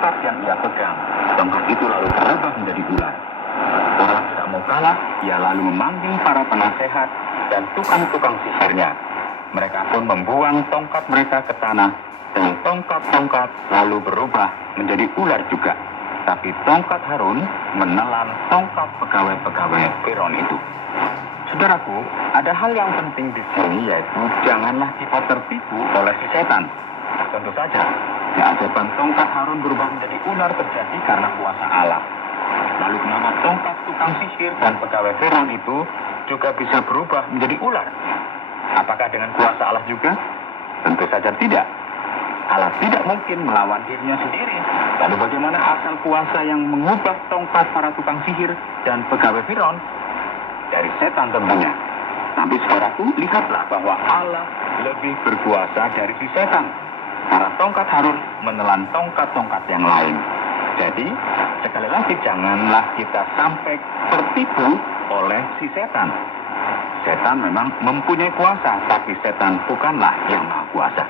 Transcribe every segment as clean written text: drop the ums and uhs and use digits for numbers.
tongkat yang ia pegang. Tongkat itu lalu berubah menjadi ular. Orang tidak mau kalah, ia lalu memanggil para penasehat dan tukang-tukang sihirnya. Mereka pun membuang tongkat mereka ke tanah, dan tongkat-tongkat lalu berubah menjadi ular juga. Tapi tongkat Harun menelan tongkat pegawai-pegawai Firaun itu. Saudaraku, ada hal yang penting di sini, yaitu janganlah kita tertipu oleh si setan. Tentu saja, keajaiban tongkat Harun berubah menjadi ular terjadi karena kuasa Allah. Lalu kenapa tongkat tukang sihir dan pegawai Firaun itu juga bisa berubah menjadi ular? Apakah dengan kuasa Allah juga? Tentu saja tidak. Allah tidak mungkin melawan dirinya sendiri. Lalu bagaimana asal kuasa yang mengubah tongkat para tukang sihir dan pegawai Firaun? Dari setan tentunya. Tapi saudaraku, lihatlah bahwa Allah lebih berkuasa dari si setan. Karena tongkat Harun menelan tongkat-tongkat yang lain. Jadi, sekali lagi janganlah kita sampai tertipu oleh si setan. Setan memang mempunyai kuasa, tapi setan bukanlah yang maha kuasa.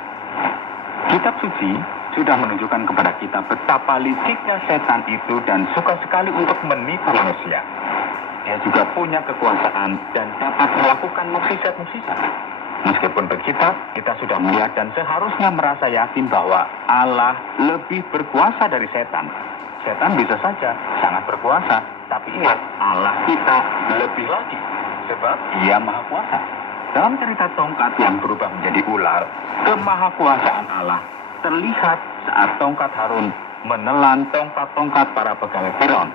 Kitab suci sudah menunjukkan kepada kita betapa liciknya setan itu dan suka sekali untuk menipu manusia. Dia juga punya kekuasaan dan dapat melakukan mukjizat-mukjizat. Meskipun begitu, kita sudah melihat dan seharusnya merasa yakin bahwa Allah lebih berkuasa dari setan. Setan bisa saja sangat berkuasa, tapi ingat, Allah kita lebih lagi, sebab Ia maha kuasa. Dalam cerita tongkat yang berubah menjadi ular, kemahakuasaan Allah terlihat saat tongkat Harun menelan tongkat-tongkat para pegawai Firaun.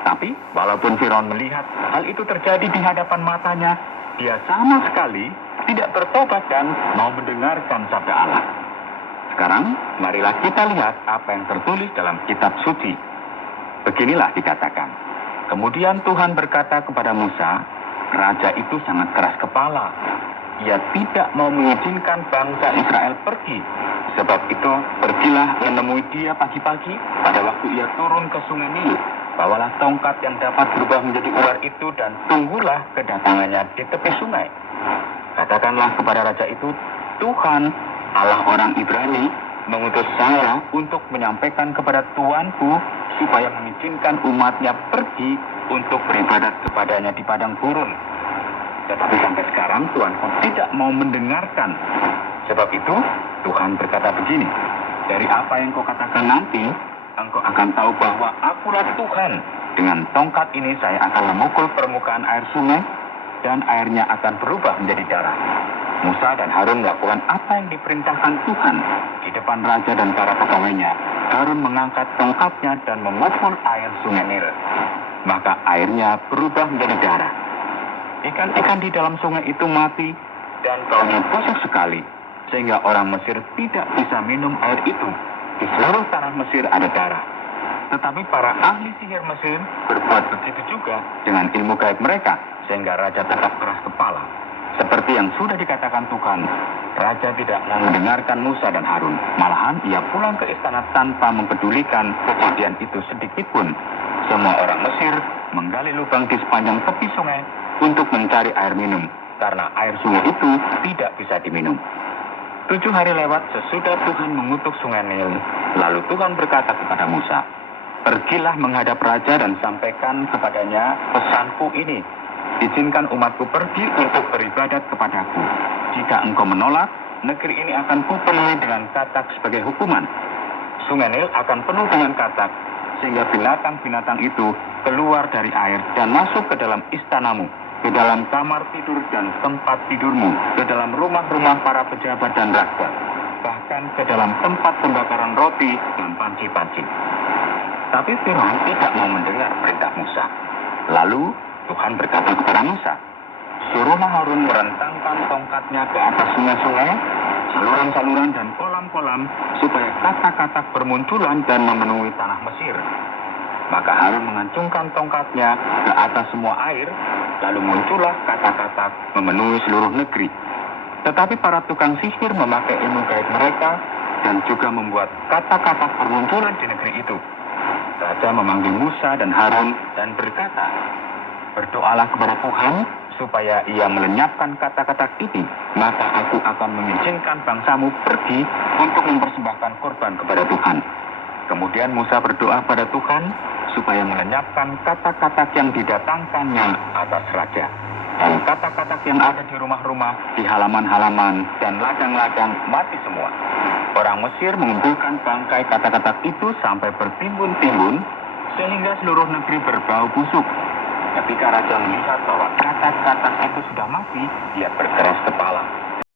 Tapi, walaupun Firaun melihat hal itu terjadi di hadapan matanya, dia sama sekali tidak bertobat dan mau mendengarkan sabda Allah. Sekarang, marilah kita lihat apa yang tertulis dalam kitab suci. Beginilah dikatakan. Kemudian Tuhan berkata kepada Musa, raja itu sangat keras kepala. Ia tidak mau mengizinkan bangsa Israel pergi. Sebab itu, pergilah menemui dia pagi-pagi pada waktu ia turun ke sungai Nil. Bawalah tongkat yang dapat berubah menjadi ular itu dan tunggulah kedatangannya di tepi sungai. Katakanlah kepada raja itu, Tuhan, Allah orang Ibrani, mengutus saya untuk menyampaikan kepada tuanku supaya mengizinkan umatnya pergi untuk beribadat kepadanya di padang gurun. Tetapi sampai sekarang tuanku tidak mau mendengarkan. Sebab itu Tuhan berkata begini, dari apa yang kau katakan nanti, engkau akan tahu bahwa akulah Tuhan. Dengan tongkat ini saya akan memukul permukaan air sungai dan airnya akan berubah menjadi darah. Musa dan Harun melakukan apa yang diperintahkan Tuhan di depan raja dan para pegawainya. Harun mengangkat tongkatnya dan memukul air sungai Nil. Maka airnya berubah menjadi darah. Ikan-ikan di dalam sungai itu mati dan baunya busuk sekali, sehingga orang Mesir tidak bisa minum air itu. Di seluruh tanah Mesir ada darah. Tetapi para ahli sihir Mesir berbuat begitu juga dengan ilmu gaib mereka, sehingga raja tetap keras kepala. Seperti yang sudah dikatakan Tuhan, raja tidak mau mendengarkan Musa dan Harun. Malahan ia pulang ke istana tanpa mempedulikan kejadian itu sedikit pun. Semua orang Mesir menggali lubang di sepanjang tepi sungai untuk mencari air minum, karena air sungai itu tidak bisa diminum. 7 hari lewat sesudah Tuhan mengutuk sungai Nil, lalu Tuhan berkata kepada Musa, pergilah menghadap raja dan sampaikan kepadanya pesanku ini. Izinkan umatku pergi untuk beribadat kepadaku. Jika engkau menolak, negeri ini akan kupenuhi dengan katak sebagai hukuman. Sungai Nil akan penuh dengan katak, sehingga binatang-binatang itu keluar dari air dan masuk ke dalam istanamu, ke dalam kamar tidur dan tempat tidurmu, ke dalam rumah-rumah para pejabat dan raja, bahkan ke dalam tempat pembakaran roti dan panci-panci. Tapi Firaun tidak mau mendengar perintah Musa. Lalu Tuhan berkata kepada Musa, suruhlah Harun merentangkan tongkatnya ke atas sungai-sungai, saluran-saluran dan kolam-kolam, supaya katak-katak bermunculan dan memenuhi tanah Mesir. Maka Harun mengancungkan tongkatnya ke atas semua air, lalu muncullah katak-katak memenuhi seluruh negeri. Tetapi para tukang sihir memakai ilmu gaib mereka dan juga membuat katak-katak bermunculan di negeri itu. Raja memanggil Musa dan Harun dan berkata, berdoalah kepada Tuhan supaya ia melenyapkan katak-katak ini, maka aku akan mengizinkan bangsamu pergi untuk mempersembahkan korban kepada Tuhan. Kemudian Musa berdoa pada Tuhan supaya melenyapkan katak-katak yang didatangkannya atas raja. Dan katak-katak yang ada di rumah-rumah, di halaman-halaman, dan ladang-ladang mati semua. Orang Mesir mengumpulkan bangkai katak-katak itu sampai bertimbun-timbun, sehingga seluruh negeri berbau busuk. Ketika raja melihat bahwa katak-katak itu sudah mati, dia berkeras kepala.